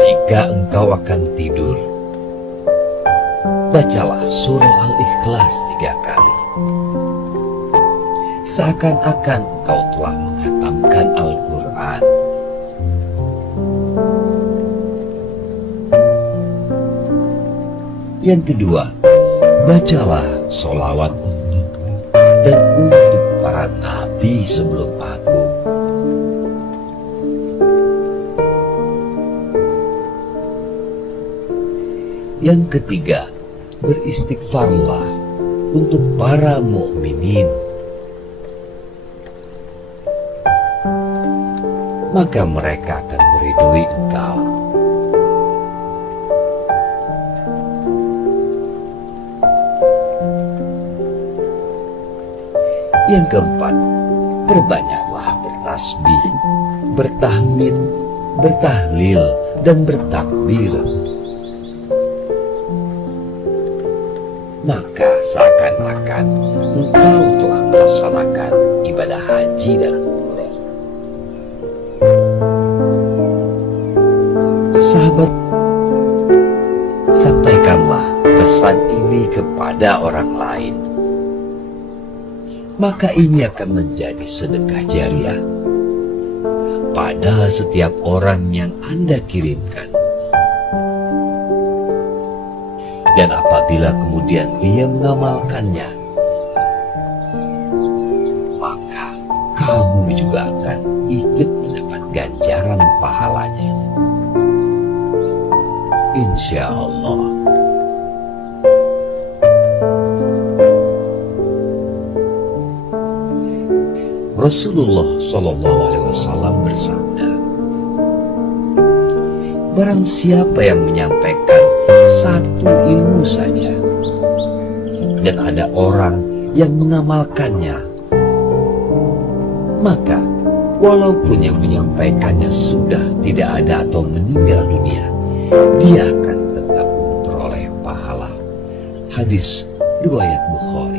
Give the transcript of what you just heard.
Jika engkau akan tidur, bacalah surah Al-Ikhlas 3 kali. Seakan-akan engkau telah menghatamkan Al-Quran. Yang kedua, bacalah sholawat untukku dan untuk para nabi sebelum aku. Yang ketiga, beristighfarlah untuk para mukminin, maka mereka akan meridhoi engkau. Yang keempat, perbanyaklah bertasbih, bertahmid, bertahlil, dan bertakbir. Maka seakan-akan engkau telah melaksanakan ibadah haji dan umroh. Sahabat, sampaikanlah pesan ini kepada orang lain. Maka ini akan menjadi sedekah jariah pada setiap orang yang Anda kirimkan. Dan apabila kemudian dia mengamalkannya, maka kamu juga akan ikut mendapat ganjaran pahalanya, insya Allah. Rasulullah SAW bersabda, barang siapa yang menyampaikan satu ilmu saja dan ada orang yang mengamalkannya, maka walaupun yang menyampaikannya sudah tidak ada atau meninggal dunia, dia akan tetap memperoleh pahala. Hadis riwayat Bukhari.